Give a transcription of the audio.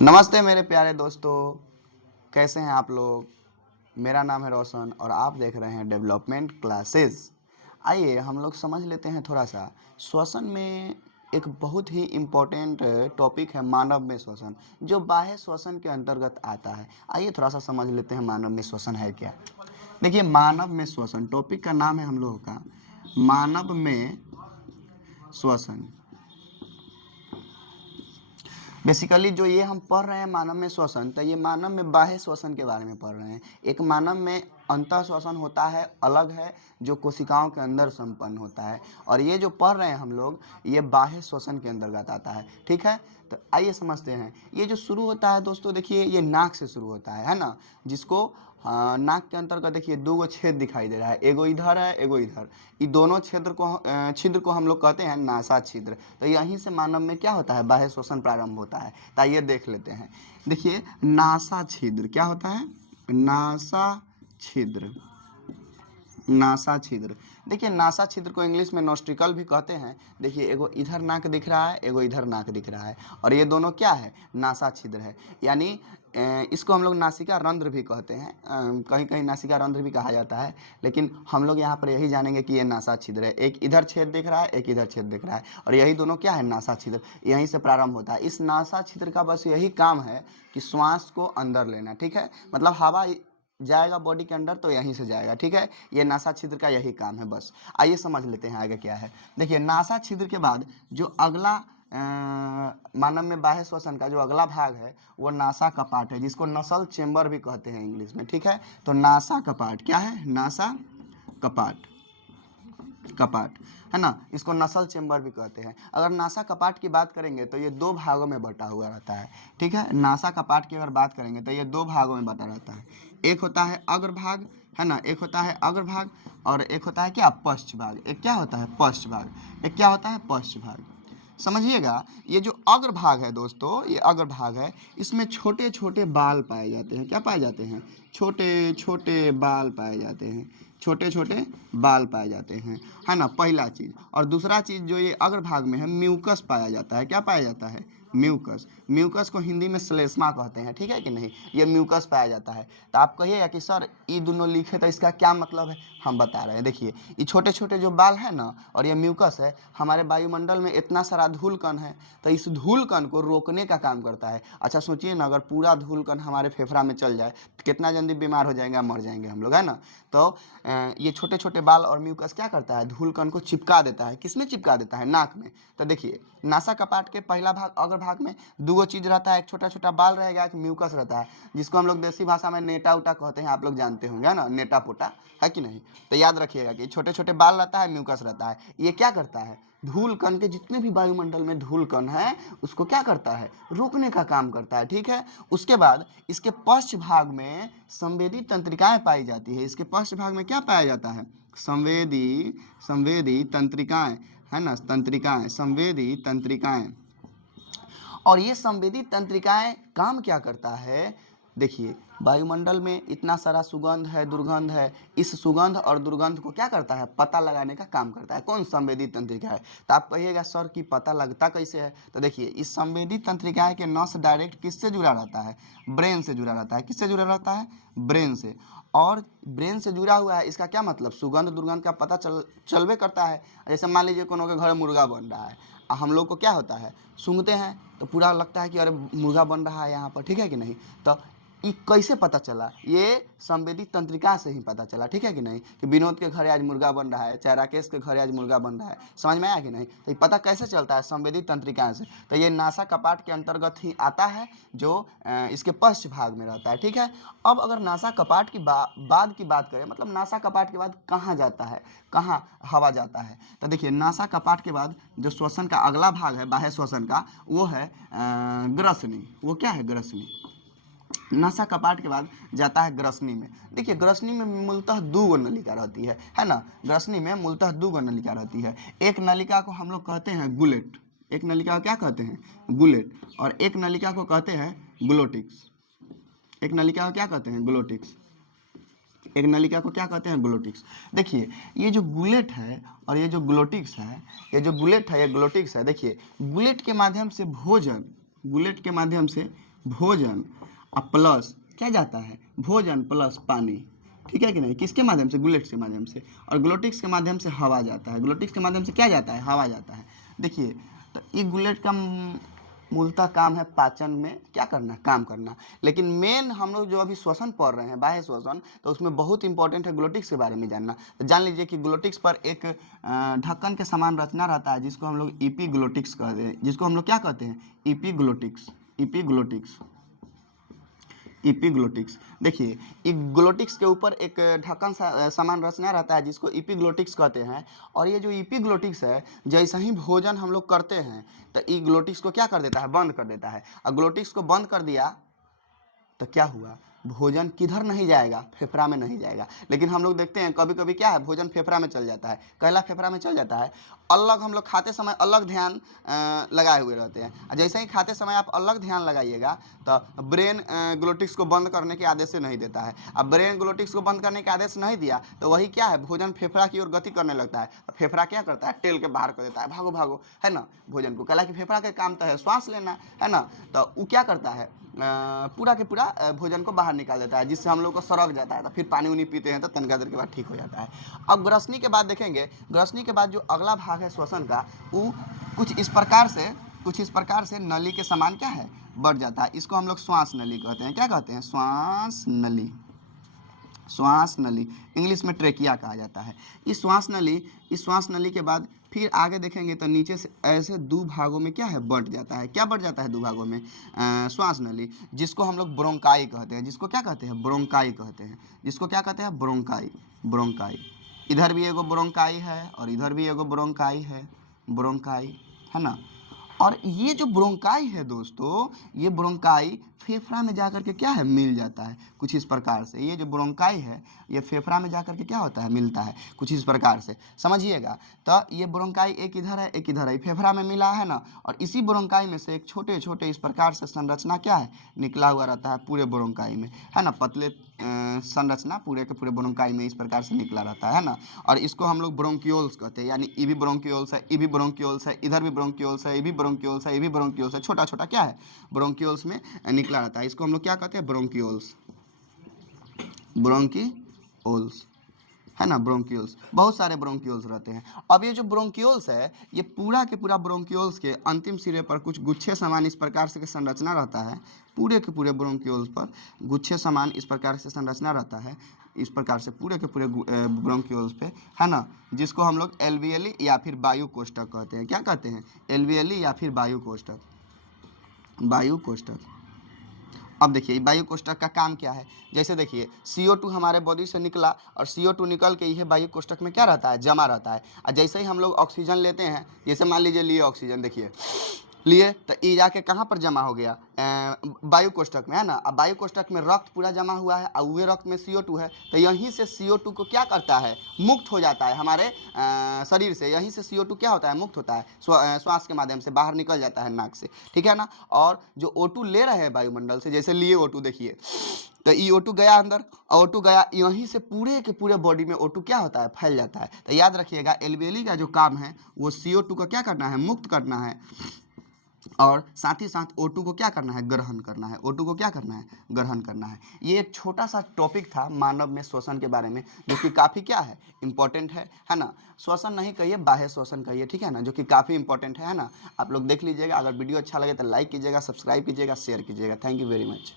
नमस्ते मेरे प्यारे दोस्तों, कैसे हैं आप लोग। मेरा नाम है रोशन और आप देख रहे हैं डेवलपमेंट क्लासेस। आइए हम लोग समझ लेते हैं थोड़ा सा। श्वसन में एक बहुत ही इम्पोर्टेंट टॉपिक है मानव में श्वसन, जो बाह्य श्वसन के अंतर्गत आता है। आइए थोड़ा सा समझ लेते हैं मानव में श्वसन है क्या। देखिए, मानव में श्वसन टॉपिक का नाम है हम लोगों का मानव में श्वसन। बेसिकली जो ये हम पढ़ रहे हैं मानव में श्वसन, तो ये मानव में बाह्य श्वसन के बारे में पढ़ रहे हैं। एक मानव में अंतः श्वसन होता है, अलग है, जो कोशिकाओं के अंदर संपन्न होता है। और ये जो पढ़ रहे हैं हम लोग, ये बाह्य श्वसन के अंतर्गत आता है। ठीक है, तो आइए समझते हैं। ये जो शुरू होता है दोस्तों, देखिए ये नाक से शुरू होता है ना, जिसको नाक के अंतर्गत देखिए दो गो छेद दिखाई दे रहा है, एगो इधर है एगो इधर। ये दोनों छिद्र को हम लोग कहते हैं नासा छिद्र। तो यहीं से मानव में क्या होता है, बाह्य श्वसन प्रारंभ होता है। तो ये देख लेते हैं। देखिए नासा छिद्र क्या होता है, नासा छिद्र। नासा छिद्र, देखिए नासा छिद्र को इंग्लिश में नोस्ट्रिकल भी कहते हैं। देखिए एगो इधर नाक दिख रहा है, एगो इधर नाक दिख रहा है, और ये दोनों क्या है, नासा छिद्र है। यानी इसको हम लोग नासिका रंध्र भी कहते हैं, कहीं कहीं नासिका रंध्र भी कहा जाता है, लेकिन हम लोग यहाँ पर यही जानेंगे कि ये नासा छिद्र है। एक इधर छेद दिख रहा है, एक इधर छेद दिख रहा है, और यही दोनों क्या है, नासा छिद्र। यहीं से प्रारंभ होता है। इस नासा छिद्र का बस यही काम है कि श्वास को अंदर लेना। ठीक है, मतलब हवा जाएगा बॉडी के अंदर तो यहीं से जाएगा। ठीक है, ये नासा छिद्र का यही काम है बस। आइए समझ लेते हैं आगे क्या है। देखिए नासा छिद्र के बाद जो अगला मानव में बाह्य श्वसन का जो अगला भाग है वो नासा कपाट है, जिसको नसल चेंबर भी कहते हैं इंग्लिश में। ठीक है, तो नासा कपाट क्या है, नासा कपाट, कपाट है ना, इसको नसल चेंबर भी कहते हैं। अगर नासा कपाट की बात करेंगे तो ये दो भागों में बटा हुआ रहता है। ठीक है, नासा कपाट की अगर बात करेंगे तो ये दो भागों में बटा रहता है। एक होता है अग्रभाग, है ना, एक होता है अग्रभाग, और एक होता है क्या, पश्च भाग। एक क्या होता है, पश्च भाग, एक क्या होता है, पश्च भाग। समझिएगा, ये जो अग्रभाग है दोस्तों, ये अग्रभाग है, इसमें छोटे छोटे बाल पाए जाते हैं। क्या पाए जाते हैं, छोटे छोटे बाल पाए जाते हैं, छोटे छोटे बाल पाए जाते हैं, है ना, पहला चीज़। और दूसरा चीज़ जो ये अग्रभाग में है, म्यूकस पाया जाता है। क्या पाया जाता है, म्यूकस। म्यूकस को हिंदी में श्लेष्मा कहते हैं। ठीक है कि नहीं, ये म्यूकस पाया जाता है। तो आप कहिएगा कि सर ये दोनों लिखे तो इसका क्या मतलब है, हम बता रहे हैं। देखिए ये छोटे छोटे जो बाल है ना और ये म्यूकस है, हमारे वायुमंडल में इतना सारा धूल कण है, तो इस धूल कण को रोकने का काम करता है। अच्छा सोचिए ना, अगर पूरा धूल कण हमारे फेफड़ा में चल जाए तो कितना जल्दी बीमार हो जाएंगे, मर जाएंगे हम लोग, है ना। तो ये छोटे छोटे बाल और म्यूकस क्या करता है, धूल कण को चिपका देता है। किसमें चिपका देता है, नाक में। तो देखिए नासा कपाट के पहला भाग अग्रभाग में दो चीज़ रहता है, एक छोटा छोटा बाल रहेगा, एक म्यूकस रहता है, जिसको हम लोग देसी भाषा में नेटा उटा कहते हैं। आप लोग जानते होंगे ना, नेटा पोटा, है कि नहीं। तो याद रखिएगा कि छोटे छोटे बाल रहता है, म्यूकस रहता है। ये क्या करता है, धूल कण के जितने भी वायुमंडल में धूल कण है उसको क्या करता है, रोकने का काम करता है। ठीक है, उसके बाद इसके पश्च भाग में संवेदी तंत्रिकाएं पाई जाती है। इसके पश्च भाग में क्या पाया जाता है, संवेदी संवेदी तंत्रिकाएं, है ना, तंत्रिकाएं, संवेदी तंत्रिकाएं। और ये संवेदी तंत्रिकाएं काम क्या करता है, देखिए वायुमंडल में इतना सारा सुगंध है, दुर्गंध है, इस सुगंध और दुर्गंध को क्या करता है, पता लगाने का काम करता है। कौन, संवेदी तंत्रिका है। तो आप कहिएगा सर कि पता लगता कैसे है, तो देखिए इस संवेदी तंत्रिकाएं के नस डायरेक्ट किससे जुड़ा रहता है, ब्रेन से जुड़ा रहता है। किससे जुड़ा रहता है, ब्रेन से। और ब्रेन से जुड़ा हुआ है, इसका क्या मतलब, सुगंध दुर्गंध का पता चलवे करता है। जैसे मान लीजिए कोनो के घर मुर्गा बन रहा है, हम लोग को क्या होता है, सूंघते हैं तो पूरा लगता है कि अरे मुर्गा बन रहा है यहाँ पर। ठीक है कि नहीं, तो ये कैसे पता चला, ये संवेदी तंत्रिका से ही पता चला। ठीक है कि नहीं, कि विनोद के घर आज मुर्गा बन रहा है, चाहे राकेश के घर आज मुर्गा बन रहा है। समझ में आया कि नहीं, तो ये पता कैसे चलता है, संवेदी तंत्रिका से। तो ये नासा कपाट के अंतर्गत ही आता है, जो इसके पश्च भाग में रहता है। ठीक है, अब अगर नासा कपाट की बाद की बात करें, मतलब नासा कपाट के बाद कहाँ जाता है, कहाँ हवा जाता है, तो देखिए नासा कपाट के बाद जो श्वसन का अगला भाग है बाह्य श्वसन का, वो है ग्रसनी। वो क्या है, ग्रसनी। नासा कपाट के बाद जाता है ग्रसनी में। देखिए ग्रसनी में मूलतः दो गो नलिका रहती है ना, ग्रसनी में मूलतः दो गो नलिका रहती है। एक नलिका को हम लोग कहते हैं गुलेट, एक नलिका को क्या कहते हैं, गुलेट, और एक नलिका को कहते हैं ग्लोटिक्स। एक नलिका को क्या कहते हैं, ग्लोटिक्स। एक नलिका को क्या कहते हैं, ग्लोटिक्स। देखिए ये जो गुलेट है और ये जो ग्लोटिक्स है, ये जो गुलेट है ये ग्लोटिक्स है, देखिए गुलेट के माध्यम से भोजन, गुलेट के माध्यम से भोजन प्लस क्या जाता है, भोजन प्लस पानी, ठीक है कि नहीं, किसके माध्यम से, ग्लूटेक्स के माध्यम से, और ग्लूटेक्स के माध्यम से हवा जाता है, ग्लूटेक्स के माध्यम से क्या जाता है, हवा जाता है। देखिए तो ये ग्लूटेक्स का मूलतः काम है पाचन में क्या करना, काम करना, लेकिन मेन हम लोग जो अभी श्वसन पढ़ रहे हैं बाह्य श्वसन, तो उसमें बहुत इंपॉर्टेंट है ग्लूटेक्स के बारे में जानना। तो जान लीजिए कि ग्लूटेक्स पर एक ढक्कन के समान रचना रहता है जिसको हम लोग ईपीग्लोटिक्स कहते हैं, जिसको हम लोग क्या कहते हैं, ईपीग्लोटिक्स, ईपीग्लोटिक्स, ईपीग्लोटिक्स। देखिए ग्लोटिक्स के ऊपर एक ढक्कन समान रचना रहता है जिसको ईपीग्लोटिक्स कहते हैं, और ये जो ईपीग्लोटिक्स है जैसे ही भोजन हम लोग करते हैं तो ई ग्लोटिक्स को क्या कर देता है, बंद कर देता है, और ग्लोटिक्स को बंद कर दिया तो क्या हुआ, भोजन किधर नहीं जाएगा, फेफड़ा में नहीं जाएगा। लेकिन हम लोग देखते हैं कभी कभी क्या है, भोजन फेफड़ा में चल जाता है, कहला फेफड़ा में चल जाता है, अलग हम लोग खाते समय अलग ध्यान लगाए हुए रहते हैं। जैसे ही खाते समय आप अलग ध्यान लगाइएगा तो ब्रेन ग्लूटिक्स को बंद करने के आदेश से नहीं देता है। अब ब्रेन ग्लूटिक्स को बंद करने के आदेश नहीं दिया तो वही क्या है, भोजन फेफड़ा की ओर गति करने लगता है, तो फेफड़ा क्या करता है, टेल के बाहर कर देता है, भागो भागो, है ना, भोजन को। कहला कि फेफड़ा का काम तो है श्वास लेना, है ना, तो वो क्या करता है, पूरा के पूरा भोजन को बाहर निकाल देता है, जिससे हम लोग को सड़क जाता है, तो फिर पानी उनी पीते हैं तो तनका देर के बाद ठीक हो जाता है। अब ग्रसनी के बाद देखेंगे, ग्रसनी के बाद जो अगला भाग है श्वसन का, वो कुछ इस प्रकार से नली के समान क्या है, बढ़ जाता है। इसको हम लोग श्वास नली कहते हैं, क्या कहते हैं, श्वास नली, श्वास नली, इंग्लिश में ट्रेकिया कहा जाता है। इस श्वास नली के बाद फिर आगे देखेंगे तो नीचे से ऐसे दो भागों में क्या है, बढ़ जाता है, क्या बढ़ जाता है दो भागों में, श्वास नली, जिसको हम लोग ब्रोंकाई कहते हैं, जिसको क्या कहते हैं, ब्रोंकाई कहते हैं, जिसको क्या कहते हैं, ब्रोंकाई, ब्रोंकाई। इधर भी एगो ब्रोंकाई है और इधर भी एगो ब्रोंकाई है, ब्रोंकाई, है ना। और ये जो ब्रोंकाई है दोस्तों, ये ब्रोंकाई फेफड़ा में जाकर के क्या है, मिल जाता है कुछ इस प्रकार से। ये जो ब्रोंकाई है ये फेफड़ा में जाकर के क्या होता है, मिलता है कुछ इस प्रकार से, समझिएगा। तो ये ब्रोंकाई एक इधर है एक इधर है, फेफड़ा में मिला है ना, और इसी ब्रोंकाई में से एक छोटे छोटे इस प्रकार से संरचना क्या है, निकला हुआ रहता है पूरे ब्रोंकाई में, है ना, पतले संरचना पूरे के पूरे ब्रोंकाई में इस प्रकार से निकला रहता है ना। और इसको हम लोग ब्रोंकियोल्स कहते हैं, यानी ई भी ब्रोंकियोल्स है, ई भी ब्रोंकियोल्स है, इधर भी ब्रोंकियोल्स है, ई भी ब्रोंकियोल्स है, ई भी ब्रोंकियोल्स है, छोटा छोटा क्या है, ब्रोंकियोल्स में निकला रहता है। इसको हम लोग क्या कहते हैं, ब्रोंकियोल्स, ब्रोंकियोल्स, है ना, ब्रोंकियोल्स। बहुत सारे ब्रोंकियोल्स रहते हैं। अब ये जो ब्रोंकियोल्स है ये पूरा के पूरा ब्रोंकियोल्स के अंतिम सिरे पर कुछ गुच्छे समान इस प्रकार से संरचना रहता है, पूरे के पूरे ब्रोंकियोल्स पर गुच्छे समान इस प्रकार से संरचना रहता है, इस प्रकार से पूरे के पूरे ब्रोंकियोल्स पे, है ना, जिसको हम लोग एल्वियली या फिर वायु कोष्ठक कहते हैं। क्या कहते हैं, एल्वियली या फिर वायु कोष्ठक, वायु कोष्ठक। अब देखिए वायु कोष्ठक का काम क्या है, जैसे देखिए CO2 हमारे बॉडी से निकला और CO2 निकल के यह वायु कोष्ठक में क्या रहता है, जमा रहता है। और जैसे ही हम लोग ऑक्सीजन लेते हैं, जैसे मान लीजिए लिए ऑक्सीजन, देखिए लिए तो ये जाके कहाँ पर जमा हो गया, वायु कोष्ठक में, है ना। अब वायु कोष्ठक में रक्त पूरा जमा हुआ है और वह रक्त में CO2 है, तो यहीं से CO2 को क्या करता है, मुक्त हो जाता है हमारे शरीर से, यहीं से CO2 क्या होता है, मुक्त होता है, श्वास के माध्यम से बाहर निकल जाता है नाक से, ठीक है ना। और जो O2 ले रहे हैं वायुमंडल से, जैसे लिए O2 देखिए, तो ये O2 गया अंदर, O2 गया, यहीं से पूरे के पूरे बॉडी में O2 क्या होता है, फैल जाता है। तो याद रखिएगा एल्वियली का जो काम है वो CO2 को क्या करना है, मुक्त करना है, और साथ ही साथ O2 को क्या करना है, ग्रहण करना है, O2 को क्या करना है, ग्रहण करना है। ये एक छोटा सा टॉपिक था मानव में श्वसन के बारे में, जो कि काफ़ी क्या है, इंपॉर्टेंट है ना। श्वसन नहीं कहिए, बाह्य श्वसन कहिए, ठीक है ना, जो कि काफ़ी इंपॉर्टेंट है ना। आप लोग देख लीजिएगा। अगर वीडियो अच्छा लगे तो लाइक कीजिएगा, सब्सक्राइब कीजिएगा, शेयर कीजिएगा। Thank you very much.